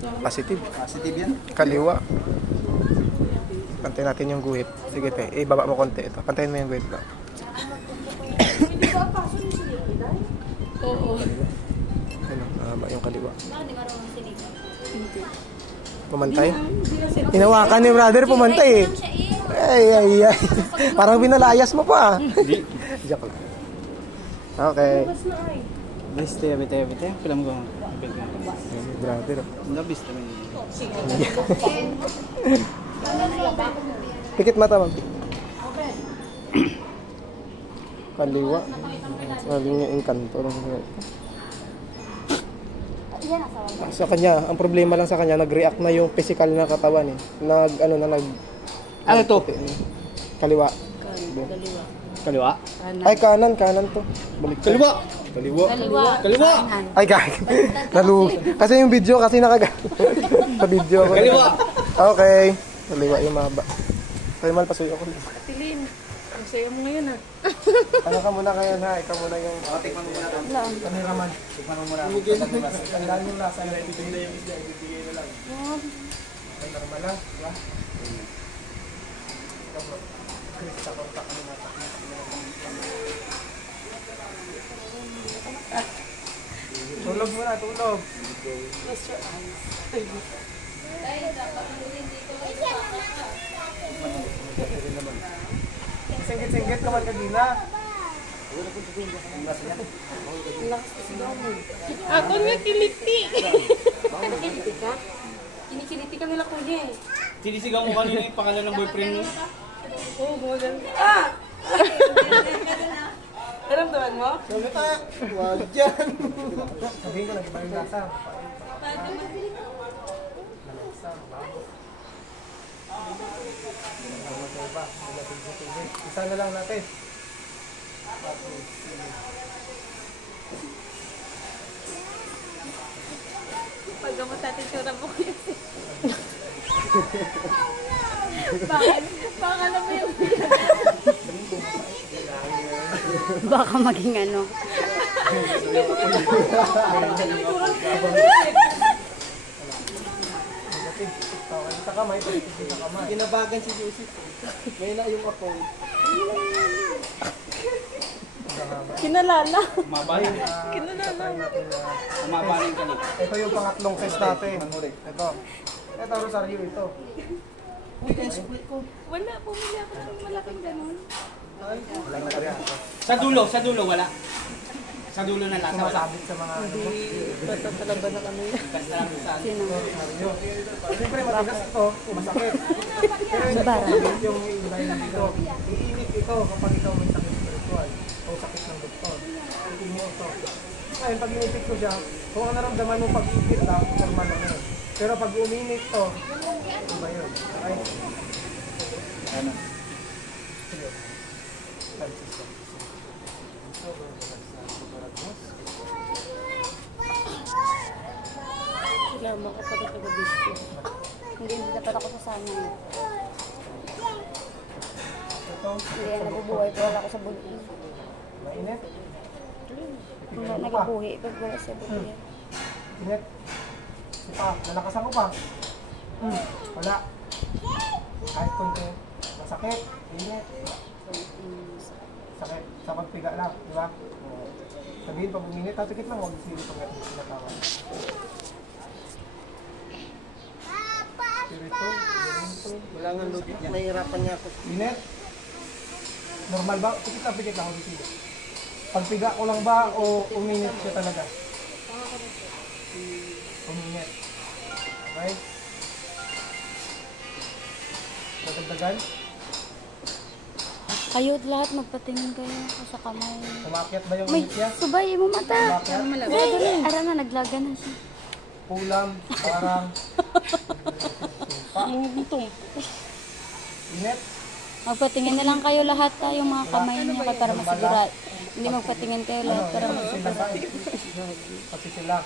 Positive. Positive yan. Kaliwa. Pantayin natin yung guhit. Sige te, ibaba mo konti ito. Pantayin mo yung guhit lang. Hindi ba paso yung sinikiday? Oo. Ano, mahaba yung kaliwa. Bakit di marunong sinikiday? Hindi. Pumantay? Hinawakan ni brother, pumantay eh. Ay. Parang binalayas mo pa. Hindi. Joke lang. Okay. Biste, bite. Film ko. Brother. Nabis naman. Pikit mata, ma'am. Kaliwa. Sabi niya yung kanto. Sa kanya, ang problema lang sa kanya, nag-react na yung physical na katawan eh. Ano to? Kaliwa. Kaliwa? Ay, kanan to. Balik. Kaliwa! Ay, kaya. Kasi yung video, kasi sa video ako. Kaliwa! Okay. Kaliwa yung mahaba. Kaya mal, pasuyo ako. Tilin. Ang sayo mo ngayon ha. Ano ka muna ngayon ha? Ikaw muna yung... Tikman mo muna. Kameraman. Tikman mo muna. Ang dami yung lasa na ibigay na yung isda. Ibigay na lang. Ay, normal lang. Diba? Ikaw bro. Krista, kontak mo na. Tulog muna, tulog. Close your eyes. Singgit-singgit ka man kanina. Ako nga kiliti. Kiliti ka? Kinikiliti ka nila kuya eh. Sinisigaw mo kanina yung pangalan ng boyfriend mo? Oo, bulan. Naramdaman mo? Huwag dyan. Sabihin ko, nag-iba yung lasa. Isa na lang natin. Paggamot natin tsura mo kuya. Bakit? Baka alam mo yung... Baka maging ano. Sa kamay, sa kamay. Ginabagan si Joseph. May na yung ako. Kinalala. Mabay. Kinalala. Mabaling ka nito. Ito yung pangatlong test natin. Ito. Ito, Rosario, ito. Wala, pumili ako ng malaking ganun. Wala na kaya. Sa dulo, wala. Sa dulo na lasa, wala. Sumasabit sa mga ano. Tatalaba na kami. Basta lang sa Sino? Siyempre, matigas ito. Masakit. Pero yung sakit yung ilay na dito. Iinit ito kapag ikaw may sakit spiritual o sakit ng doktor. Iinit mo ito. Ngayon, pag inipit ko siya, kung ang naramdaman mo pag-ipit lang, normal lang yun. Pero pag uminit ito, iba yun. Okay? ano. Lama ka pala taga-bisyo. Hindi dapat ako sasama. Hindi yan nabubuhay pero wala ako sa buhay. Mainit? Wala nagabuhi pag wala sa buhay. Init? Pa, nalakasan ko pa. Wala. Kahit konti. Masakit. Init. Sakit. Sa pagpiga lang. Diba? Sabihin pag uminit, tatikit lang. Huwag sili pag sinatawa. Wala nga lugit niya. Nahihirapan niya ako. Init? Normal ba? Pikit lang. Huwag sili. Pagpiga ko lang ba o uminit siya talaga? Uminit. Okay? Dadagdagan? Kayo lahat magpatingin kayo sa kamay. Umakyat ba yung May init niya? subay mo mata. Umakyat? Ara na, naglaga na siya. Pulam, parang... Init? Magpatingin na lang kayo lahat yung mga kamay niyo para masigurado. Hindi magpatingin kayo lahat para masigurado. Pasisilang.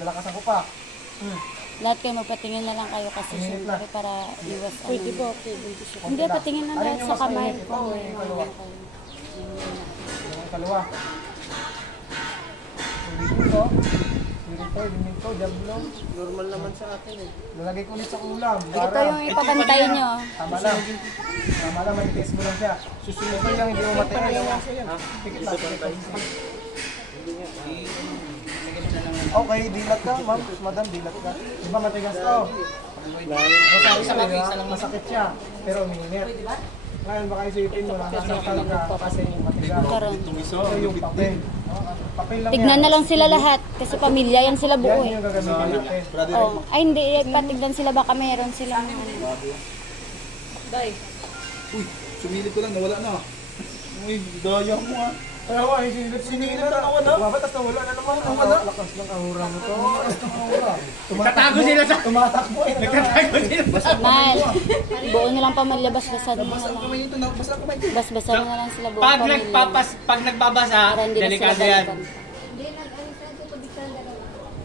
Nalakasan ko pa. Lahat kayo magpatingin na lang kayo kasi syempre para iwas ano. Pwede ba? Pwede. Hindi, patingin na lahat sa kamay ko. Yung kaliwa. Ulit ito. Ulit minto, jablo. Normal naman sa atin eh. Lalagay ko ulit sa ulam. Ito yung ipapantay nyo. Tama lang. Tama lang, manitiis mo lang siya. Susunod ko yung hindi mo matiis. Pikit lang. Okay, dilat ka, ma'am. Madam, dilat ka. Di ba matigas to? Masakit siya, pero umiinit. Ngayon baka isipin mo, nakasakal ka kasi matigas. Karon. Ito yung papel. Papel lang Tignan na lang sila lahat. Kasi pamilya yan sila buo Yan eh. yung gagamitin natin. Oh. Ay hindi, patignan sila baka meron silang Day. Uy, sumilip ko lang, nawala na. Uy, daya mo ah. Kaya nga, sinilip na nawala. Tapos nawala na naman. Nawala. Lakas ng ahura mo to. Lakas ng ahura. Nagtatago sila sa... Tumatakbo eh. Nagtatago sila. Mal. Buo nilang pamilya, basbasan mo na Basta lang. kamay ito, basta kamay. Basbasan mo na lang sila buong Pag pamilya. pag nagbabasa, Para hindi na sila delikado yan. balikan.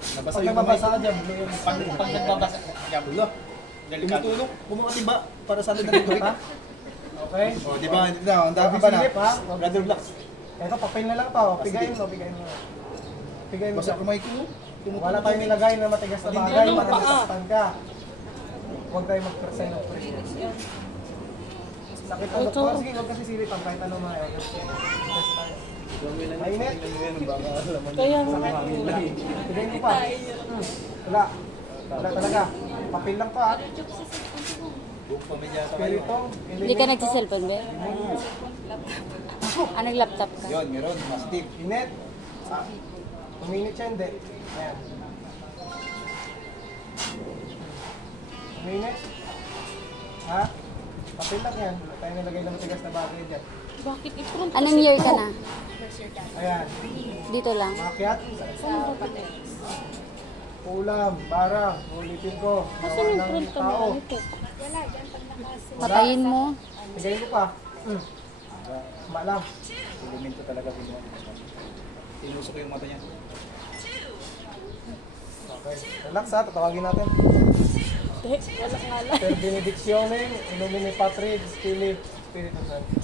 Nabasa Pag yung nababasa kamay. ka dyan, blue yun. Pag nagbabasa, Wala. delikado. Tumutulong, bumukatiba para sa atin ng tubig. Okay? O, di ba? Hindi na, ang dami pa na. Silip, ha? Brother Black. Ito, papel na lang pa. Pigayin mo, pigayin mo. Pigayin mo. Basta kamay ko. Wala tayong nilagay na matigas na bagay para masaktan ka. Huwag tayo mag-presay ng pressure. Sakit ang doktor. Sige, huwag kasi silipan kahit ano mga ewan. Test tayo. Mainit. Kaya Pigayin mo pa. Wala. Wala talaga. Papel lang pa. Buong pamilya sa kayo. Spirito. Hindi ka nagsiselfon, be? Ah, nag-laptop ka? Yun, meron. Mas deep. Init. Uminit siya, hindi. Ayan. Uminit. Ha? Papel lang yan. Wala tayo nilagay na matigas na bagay dyan. bakit i-front? Anong year ka na? Ayan. Dito lang. Makyat. Ulam, barang, ulitin ko. Kasi Gawa yung ng front tao. camera nito. Patayin mo. Pigayin ko pa. Malam. Elemento talaga din mo. Tinusok ko yung mata niya. Okay. Relax ha, tatawagin natin. Wala nga lang. Per benedictionem, in nomine Patris, Filii, Spiritus Sancti.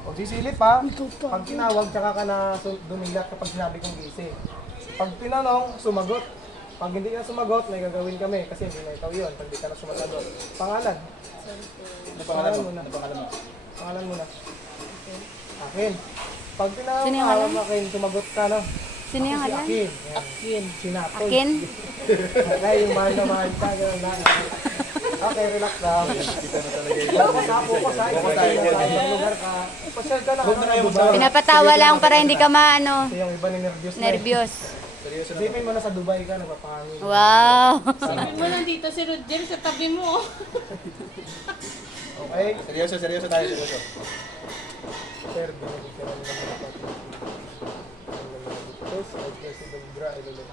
O sisilip ha, pag tinawag tsaka ka na dumilat kapag sinabi kong gising. Pag tinanong, sumagot. Pag hindi ka sumagot, may gagawin kami kasi hindi na ikaw yun pag hindi ka na sumasagot. Pangalan. Ano pangalan mo? Muna. Ano pangalan mo? Pangalan muna. Akin. Pag tinawag Sino yung ka, alam? Akin, sumagot ka na. Sino yung alam? Akin. Akin. Sinatoy. Akin? Kaya yung mahal na mahal ka, gano'n na. Okay, relax lang. Kita na talaga yun. Focus ha, ikot tayo sa ibang lugar ka. Pasyal ka na. Dubai. Pinapatawa lang para hindi ka maano, Kasi yung iba ni nervyos na. nervyos. Seryoso na. Isipin mo na sa Dubai ka, nagpapangin. Wow! Sabi mo nandito si Roger sa tabi mo. Okay? Seryoso tayo, seryoso. Sir, binigyan ka ng mga Tapos, ay President Dra, ilulong.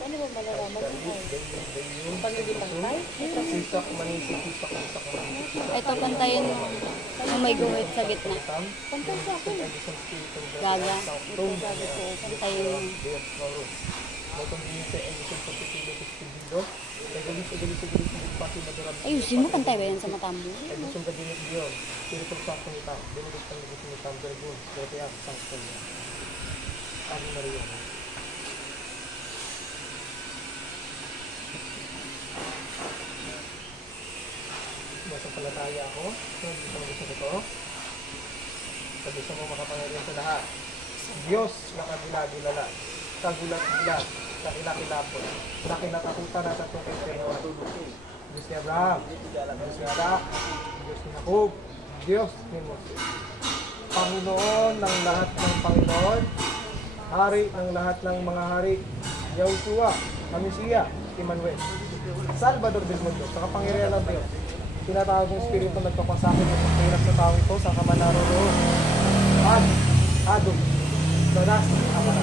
Ano ba malalaman mo? Pag hindi pantay? Sisak, manisip, sisak, sisak, manisip. Ito, pantayin mo. Oh my God, sa gitna. Pantay sa akin. Gaga. Ito, gaga ko. Pantayin mo. Dios, Mauro. Motong dinite, edison, pagkitilo, pagkitilo. Egalis, egalis, egalis, egalis, pasi, madurab. Ayusin mo, pantay ba yan sa mata mo? Edison, kadinit, Dios. Spiritual sakto nita. Benedict ang lagos nita. Vergun. Gote ak, sakto niya. Ave Maria. Masapalataya ako. Hindi ko gusto ko to. Sabi sa mo makapangyarihan sa lahat. Diyos na kagila-gilala. Kagulat-gulat. Kakilakilapon. Nakinatakutan na sa tukay Pinoa. Diyos ni Abraham. Diyos ni Isaac. Diyos ni Jacob. Diyos ni Moses. Panginoon ng lahat ng Panginoon. Hari ng lahat ng mga hari. Yahushua. Amisia. Emmanuel. Salvador del Mundo. Sa kapangyarihan ng Diyos. Tinatawag ng Espiritu nagpapasakit at pagkairas sa tao ito sa kamanaro roon. Adon. Danas. Amara.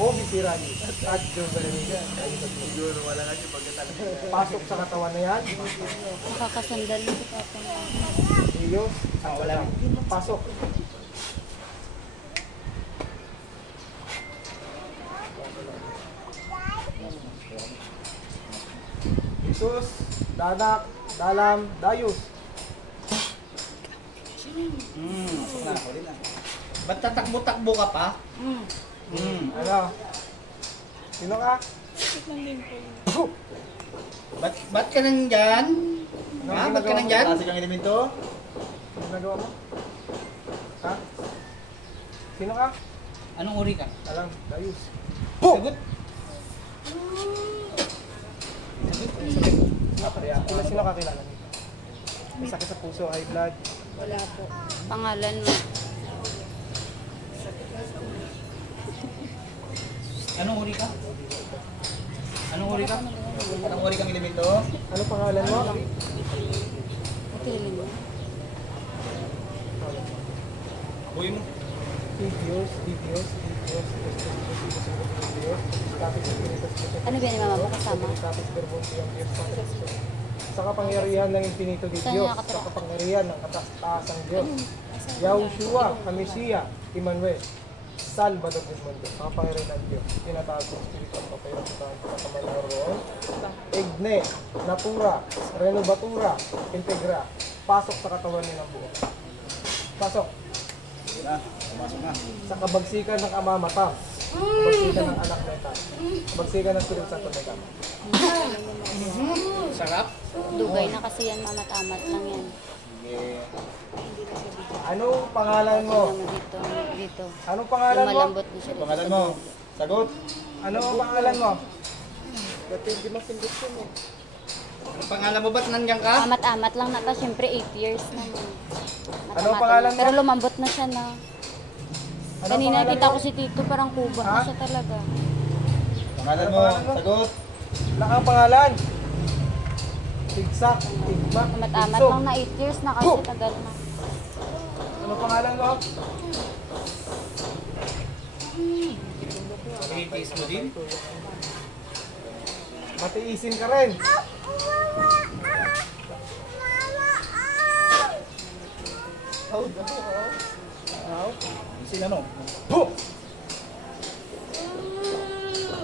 Obi Pirani. At Diyos Bereniga. Siguro wala nga siya pagkatalaga. Pasok sa katawan na yan. Makakasandal mo sa papa mo. Diyos. Wala. Pasok. Jesus, Danak, Dalam, Dayus. Pasok na, huli na. Ba't tatakbo-takbo ka pa? Ano? Sino ka? Ba't ka nandyan? Ano Ha? ang Ba't ka ginagawa mo? nandyan? Klase kang elemento. Ano ginagawa mo? Ha? Sino ka? Anong uri ka? Alam, Dayus. Sagot. Sino kakilala nito? May sakit sa puso, high blood. Wala po. Pangalan mo. Anong uri ka? Anong uri ka? Anong uri kang elemento? Ano pangalan mo? Patilin mo. Buhay mo. Dios. Ano ba yung mama mo kasama? Sa kapangyarihan ng infinito di Saan Diyos, niya nakatira? sa kapangyarihan ng kataas-taasang Diyos, Yahushua, Hamishia, Emmanuel, Salvador del Mundo, sa kapangyarihan ng Diyos, tinatawag ng Espiritu ang papayang sa kamay ng roon, Igne, Natura, Renovatura, Integra, pasok sa katawan niya ng buo. Pasok. Sige na, pumasok na. Sa kabagsikan ng Ama Mata, kabagsikan ng Anak na Ita, kabagsikan ng Espiritu Santo na Ita. Sarap. Dugay na kasi yan, mamat-amat lang yan. Sige. Anong pangalan mo? Tingnan mo dito, dito. Anong pangalan mo? Lumalambot na siya Ang dito. pangalan mo? Sagot. Ano ang pangalan mo? Ang pangalan mo ba't nandyan ka? Amat-amat lang na ta, syempre 8 years na. Anong pangalan mo? Pero lumambot na siya na. Anong Kanina pangalan kita mo? ko si Tito, parang kuba na Ha? siya talaga. Pangalan Ano mo? pangalan mo? Sagot. Wala kang pangalan. Tigsak, tigmak, Amat-amat tigsog. lang na 8 years na kasi tagal na. Ano pangalan mo? Itis mo din? Matiisin ka rin. Isin ano?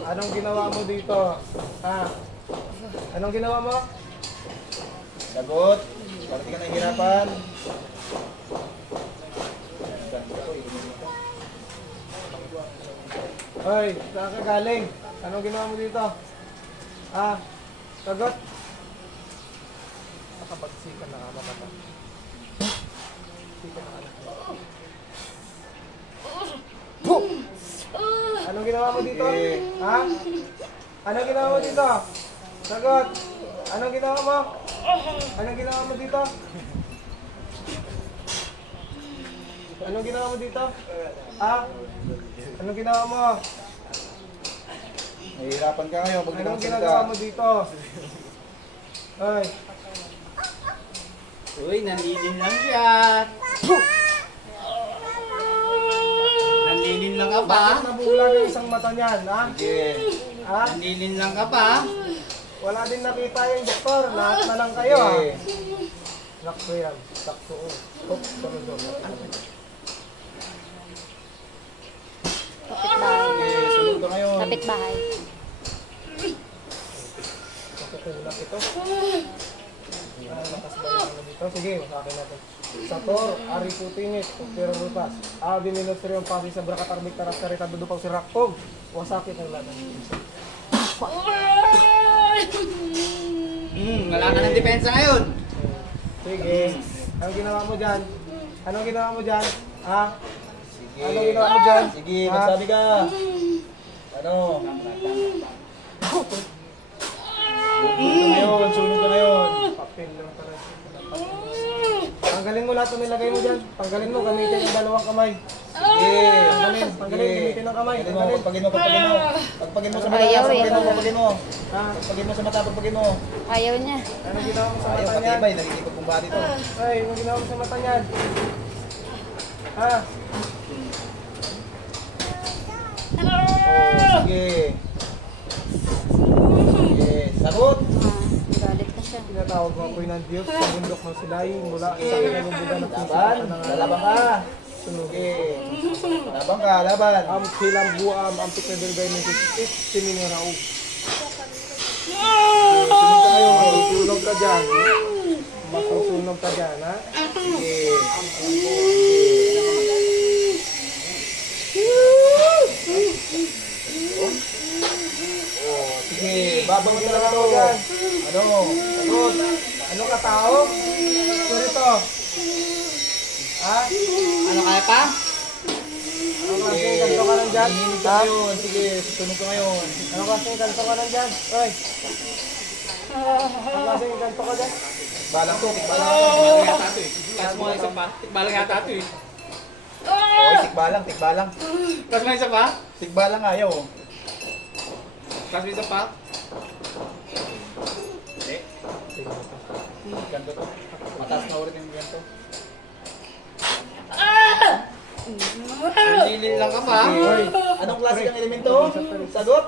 Anong ginawa mo dito? Ha? Anong ginawa mo? Sagot. Para di ka nahihirapan. Hoy, saan ka galing? Anong ginawa mo dito? Ha? Sagot. Nakapagsikan na kamamata. Sikan na anak mo. Anong ginawa mo dito? Ha? Anong ginawa mo dito? Sagot. Anong ginawa mo? Anong ginawa mo dito? Anong ginawa mo dito? Ha? Anong ginawa mo? Nahihirapan ka ngayon pag di ka Anong magsalita. ginagawa mo dito? Ay, Uy, nanlilin lang siya. Nanlilin lang ka pa. bakit nabulag yung isang mata niyan, ha? Sige. Ha? Nanlilin lang ka pa. Wala din nakita yung doktor. Lahat na lang kayo, ha? Sige. Sakto yan. Sakto. Hop, sunod. Kapit-bahay. Sige, sunod ka ngayon. Kapit-bahay. Makukulang ito. Lakas ba yung ano dito? Sige, masakin natin. Sator, Ari Putinit, Pero Rutas, Adi Ministry yung pasi sa Brakat Armik Taras Karita Dudupaw si Rakpog, wasakit ng laban. Wala ka ng depensa ngayon. Sige. Anong ginawa mo dyan? Anong ginawa mo dyan? Ha? Sige. Anong ginawa mo dyan? Sige, Ha? magsabi ka. Ano? Sunod ka ngayon. Papel lang pala. Tanggalin mo lahat ng nilagay mo dyan. Tanggalin mo, gamitin yung dalawang kamay. Sige. Tanggalin, gamitin ng kamay. Pagpagin mo, Tanggalin. pagpagin mo, pagpagin mo. Pagpagin mo sa mata, Ayaw eh. pagpagin mo, pagpagin mo. Ha? Pagpagin mo sa mata, pagpagin mo. Ayaw niya. Anong ginawa mo sa Ayaw, mata niyan? patibay, nagigipag kong body to. Ay, anong ginawa mo sa mata niyan? Ha? Oh, sige. Sige, sagot. Galit na siya. Tinatawag mo ako'y ng Diyos sa bundok ng silay mula sa kinalumbugan ng Laban, lalaban ka. Sige. Laban ka, laban. Am silang buam, am pikadilgay ng sisit, siminirao. Sunod ka kayo, matutulog ka dyan. Masusunod pupunta dyan, ha? Sige. Sige, babangon talaga to. Ano? Sagot. Ano ka tao? Kurito. Ha? Ano kaya pa? Ano klaseng kanto ka lang dyan? Hinihinig ka Ha? ngayon. Sige, susunod ka ngayon. Ano klaseng kanto ka lang dyan? Oy. Ano klaseng kanto ka dyan? Balang to, tikbalang. Tikbalang yata ito eh. Tapos mo isa pa. Tikbalang yata ito eh. Okay, tikbalang, tikbalang. Tapos mo isa pa. Tikbalang ayaw. Tapos mo isa pa. Ganto to. Mataas na ulit yung ganto. Lili lang ka pa. Hoy, anong klase kang elemento? Sagot?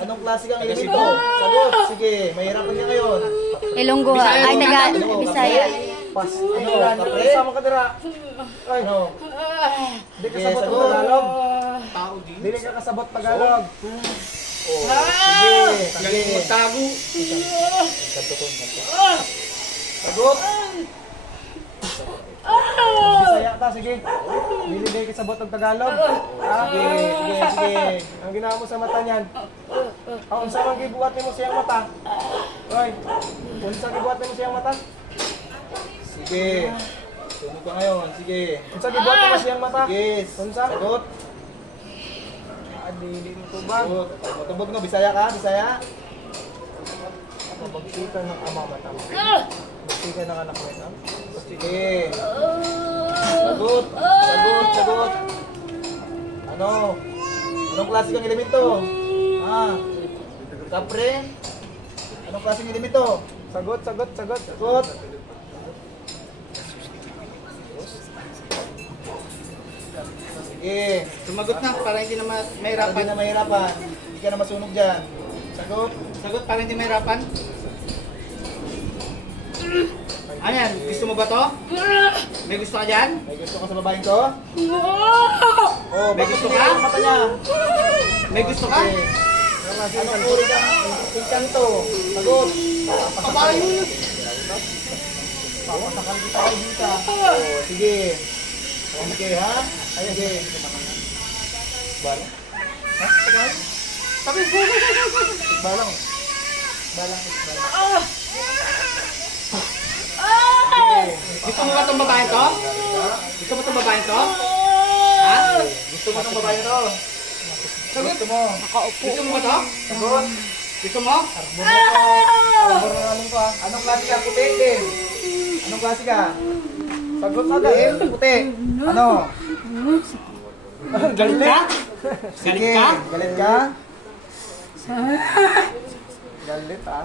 Anong klase kang elemento? Sagot. Sige, mahirapan ka ngayon. Ilonggo ha. Ay, Bisaya. Pas, ano, Yan, kapre? sama ka dira. Oy. Ano? Di ka Sige, sabot ng sagot. Tagalog. Tao din. Di ka kasabot Tagalog. Oh, sige, Galing sige. magtago. Ganto to, ganto. Sagot. Bisaya ta, sige. Dili di ka sabot ng Tagalog. Ha? Sige, sige, sige. Ang ginawa mo sa mata niyan. Unsa man gibuhat nimo siyang mata? Oy. Unsa gibuhat nimo siyang mata? Sige. Sunog ka ngayon, sige. Unsa gibuhat nimo siyang mata? Sige, Unsa? sagot. Dili mo ba? Sagot. Matubog no, Bisaya ka, Bisaya? Magsikan ng ama mata mo. Magsikan ng anak mo ito. Sige. Sagot. Sagot, sagot. Ano? Anong klase kang elemento? Ah. Kapre? Anong klase ng elemento? Sagot, sagot, sagot. Sagot. Sige. Sumagot na para hindi na Para mahirapan. di na mahirapan. Hindi ka na masunog dyan. Sagot. Sagot para hindi mahirapan. Ano yan? Gusto mo ba to? May gusto ka dyan? May gusto ka sa babaeng to? Oh, May bakit gusto hindi ka? ang mata niya? May gusto ka? Okay. Anong uri kang inkanto? Sagot. Abay! Papasakal kita kayo dito. Oh, sige. Sige ha? Ay, sige. Balang? Ha? Sabi ko! Balang. Balang. Gusto mo ba itong babae to? Gusto mo itong babae to? Ha? Gusto mo ng babae to? Gusto mo? Gusto mo ba to? Sagot. Gusto mo? Arbor na namin ko ha. Anong klase ka? Puti, itim. Anong klase ka? Sagot agad. Itim, puti. Ano? Galit ka? Galit Sige. ka? Galit ka? Galit ha.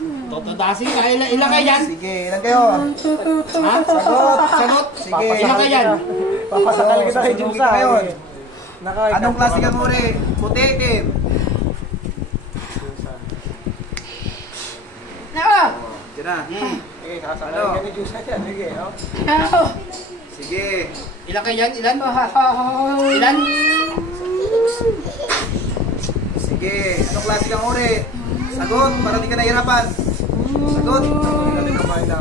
Totodasin ka. Ilan kayo dyan? Sige, ilan kayo? Ha? Sagot. Sagot? Sige. Ilan kayo dyan? Papasakal kita kay Sunugin Jusa. ka ngayon. Anong Anong klase kang uri? Puti, itim. Diyan na. Eh, nakasakal Ano? ka ni Jusa dyan. Sige, oh. Sige. Ilan kayo dyan? Ilan? Ilan? Sige. Anong klase kang uri? Sagot, para di ka nahihirapan. Sagot. Hindi natin namahin na.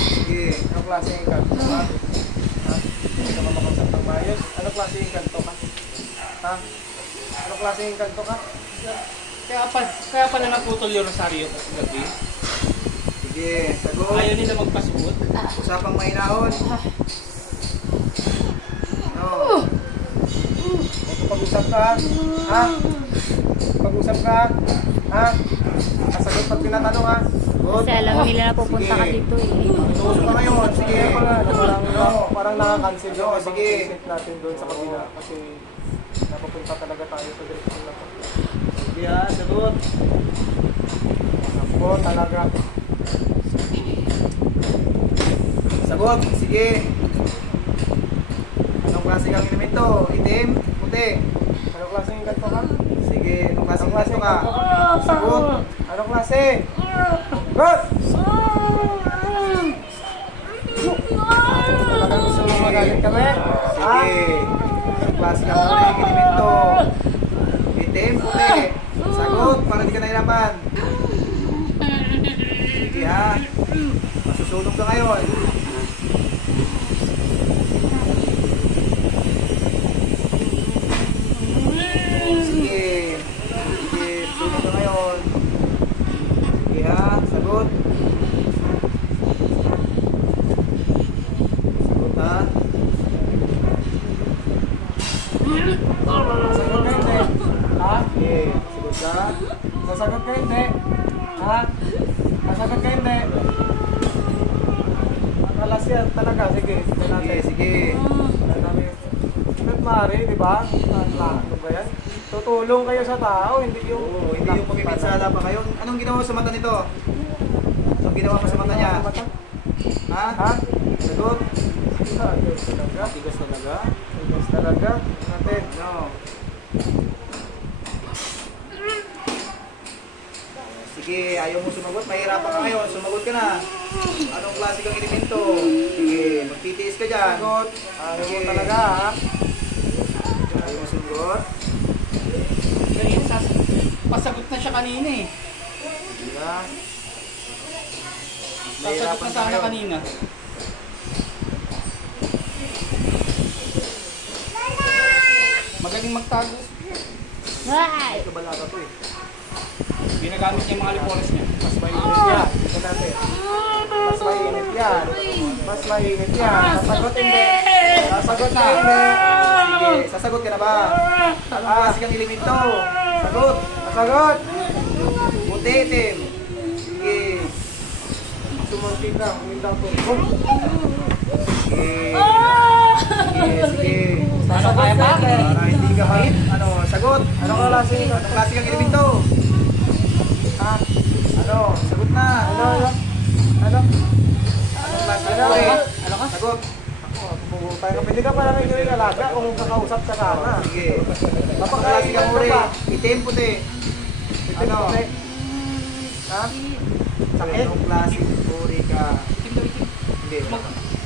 Sige. Anong klase yung kanto ka? Ha? Hindi ka makausap ng maayos? Anong klase yung kanto ka? Ha? Anong klase yung kanto ka? Kaya pala naputol yung rosaryo kasi gabi. Sige. Sagot. Ayaw nila magpasuot. Usapang mahinahon. Ano? Pag-usap ka? Ha? Pag-usap ka? Ha? Kasagot pag tinatanong ha? Sagot. Kasi alam nila na pupunta ka dito eh. Tuos ka ngayon. Sige. Parang nakakancel yung ibang Sige. visit natin doon sa kabila kasi napapunta talaga tayo sa direksyon na to. Sige ha. Sagot. Ako talaga. Sagot. Sige. Anong klase kang elemento? Itim? Puti? Anong klase yung kanto ka? Sige. Anong klase Anong kang klase elemento yung ka? kanto ka? Sagot. Anong klase? Good! Talagang gusto mo magalit kami? Ha? Sige. Anong klase kang elemento? Itim? Puti? Sagot. Para di ka nahirapan. Sige ha. Masusunog ka ngayon. Sige. Sige, sunog ka ngayon. Sige ha, sagot. Sagot ha. Sasagot ka hindi. Ha? Sige, sagot ka. Sasagot ka hindi. Ha? Sasagot ka hindi. Makalas yan talaga. Sige, sige Sige, natin. sige. Ba't maaari, di ba? Ano ba yan? Tutulong kayo sa tao, hindi yung... Oo, hindi yung pamipinsala pa kayo. Anong ginawa mo sa mata nito? Anong ginawa mo sa mata niya? Ha? Ha? Sagot? Ayos talaga. Tigas talaga. Ayos talaga. Natin. No. Sige, ayaw mo sumagot. Mahirapan ka ngayon. Sumagot ka na. Anong klase kang elemento? Sige, magtitiis ka dyan. Sagot. Ayaw mo Sige. talaga, ha? Ayaw mo sumagot. Kanina, pasagot na siya kanina eh. Diba? Pasagot na sana kanina. Magaling magtago. Ay! Ito balata to eh. Ginagamit niya yung mga lipones niya. Mas mainit yan. Ito natin. Mas mainit yan. Mas mainit yan. Sasagot hindi. Sasagot ka hindi. Sige, sasagot ka na ba? Anong klase kang elemento? Sagot. Sasagot. Puti, itim. Sige. Sumunti ka. Huminda po. Sige. Sige, sige. Sasagot ka. Para hindi ka hait. Ano, sagot. Anong klase? Anong klase kang elemento? Ha? Ano, sagot na. Ano? Ano? Anong klase Ano? kang uri? Ano ka? Sagot. Puputay ka. Hindi ka pala kayo alaga kung kakausap ka sana. Sige. Anong klase kang uri? Itim, puti. Ano? Ha? Sakit? Anong klase uri ka? Itim daw itim. Hindi.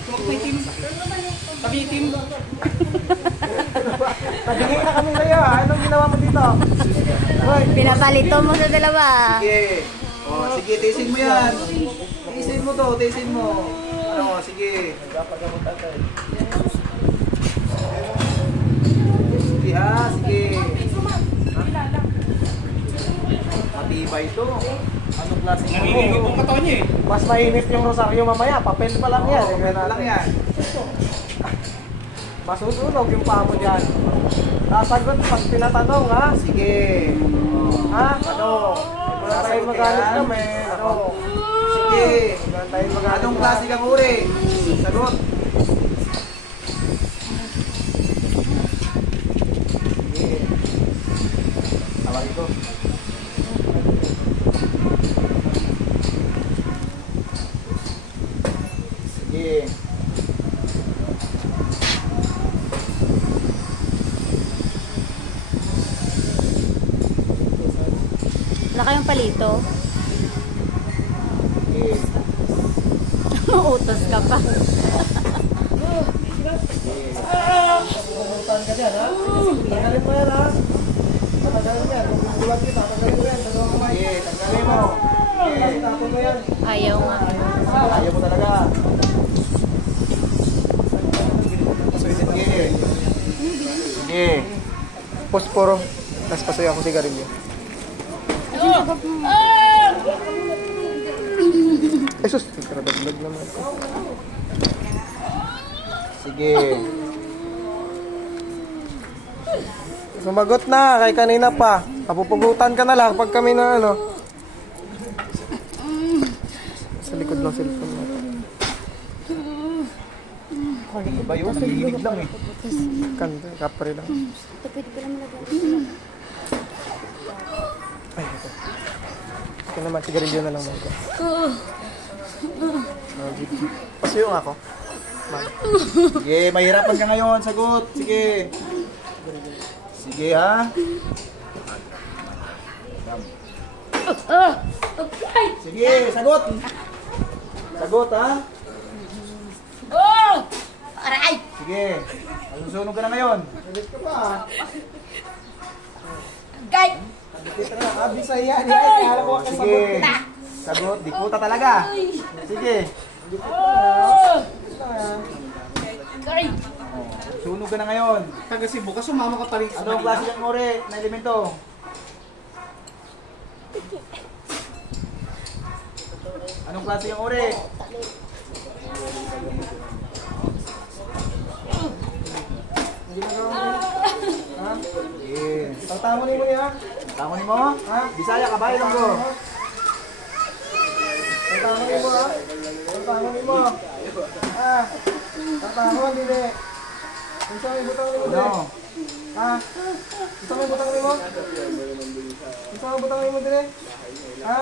Sumagot na itim. Sabi itim. Nagingin na kami sa'yo. Anong ginawa mo dito? Hoy, Pinapalito mo sa dalawa. Sige. O, sige, tiisin mo yan. Tiisin mo to, tiisin mo. Ano, sige. Sige ha, sige. Matibay to. Anong klase ng Nanginginig yung katawan niya eh. mas mainit yung rosaryo mamaya. Papel pa lang yan. Okay na lang yan. Masusunog yung paa mo dyan. Sasagot pag tinatanong, ha? Sige. Ha? Ano? Wala tayong magalit kami. Ano? Sige. Wala tayong magalit. Anong klase kang uri? Sagot. Sige. Tawagin ko. Sige. Wala kayong palito. Sige. Mautos ka pa. Pumuntahan ka dyan, ha? Tagalin mo yan, ha? Tagalin mo yan. Kung bulat kita, tagalin mo yan. Tagalin mo yan. Sige, tanggalin mo. Sige. Tapon mo yan. Ayaw nga. Ayaw mo talaga. Sige. Sige. Posporo. Tapos pasoy ako sigarilyo. Ay sus, nagkaradaglag naman ako. Sige. Sumagot na, kay kanina pa. Papupugutan ka na lang pag kami na ano. Sa likod ng cellphone mo. Ba yun? Nagiginig lang eh. Kanda, kapre lang. Tapit ko lang malagay. Ay, ito. Ito naman, sigarilyo na lang mo ito. Pasuyo nga ako. Sige, mahirapan ka ngayon. Sagot. Sige. Sige ha. Sige, sagot. Sagot ha. Oh! Aray! Sige. Masusunog ka na ngayon. Sagot ka pa. Gay! Dito na, abisaya niya. Kala ko Sige. kasagot. Sagot, dikuta talaga. Sige. Sorry. Sunog ka na ngayon. Taga Cebu ka, sumama ka pa rin sa Anong Manila. klase ng uri na elemento? Anong klase yung uri? Ha? Yes. Tatangunin mo niya. Tangonin mo? Ha? Bisaya ka ba? Ilonggo? Tatangunin mo ha. Tatangunin mo. Ah. Tatangunin dili. Gusto mo ibutang mo dili. Ano? Ha? Gusto mo ibutang mo? Gusto mo ibutang mo dili. Ha?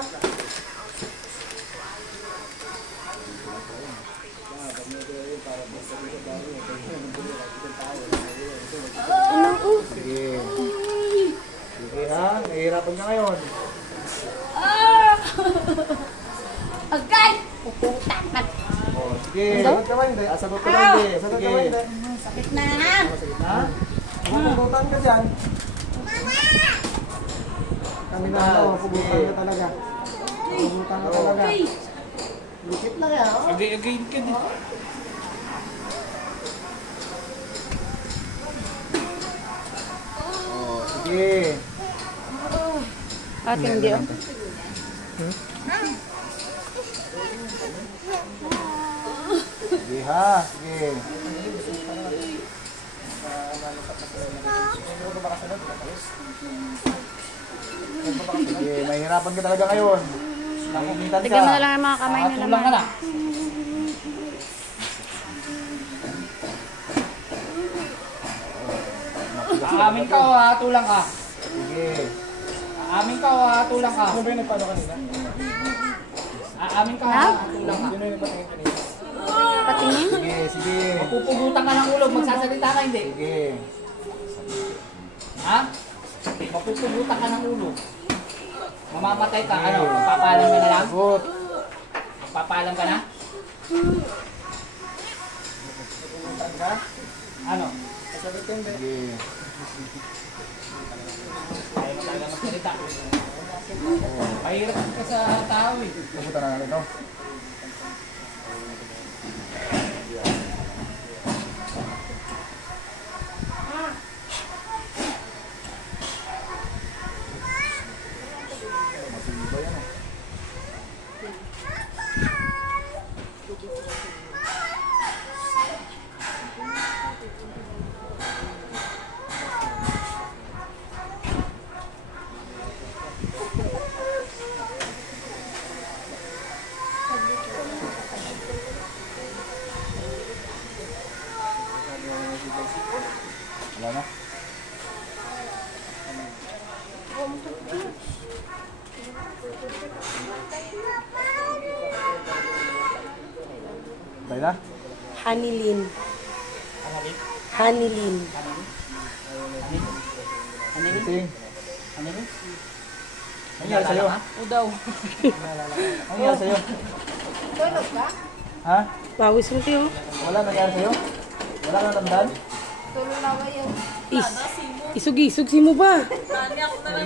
Sige. Sige ha? Nahihirapan ka ngayon. Agay! Puputak na. Oh, sige. Sagot ka ba hindi? Sagot ka ba hindi? Sagot Sige. ka ba hindi? Sakit na. Ha? Pupugutan ka dyan. Kami na ako, pupugutan ka talaga. Pupugutan ka talaga. Likit lang yan. oh. Agay-agayin ka din. Oh, sige. At hindi oh. Sige ha? Sige. Sige, mahirapan ka talaga ngayon. Nakikita Tignan mo na ka. lang yung mga kamay na Tulang ka naman. na. Aamin ka o hatulang ka? Sige. Aamin ka o hatulang ka? Ano ba yung nagpano kanina? Aamin ka o Ha? hatulang ka? Yun na yung nagpatingin kanina. Patingin. Sige, sige. Mapupugutan ka ng ulo, magsasalita ka hindi. Sige. Ha? Mapupugutan ka ng ulo. Mamamatay ka, ano? Magpapalam ka na lang? Sagot. Magpapalam ka na? Pupugutan ka? Ano? Sasagot ka hindi. Sige. Ayaw mo talaga magsalita. Mahirap ka sa tao eh. Pupunta na natin ito. Matibay yan, oh. Wala na. Tayo na? Hanilin. Hanilin. Gising. Ano yun? Ano nangyari sa'yo? Udaw. Ano nangyari sa'yo? Tulog ka? Ha? Pawis mo tiyo. Wala nangyari sa'yo? Wala kang tandaan? Tulog na ba yun? Isugi mo ba?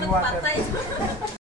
Water.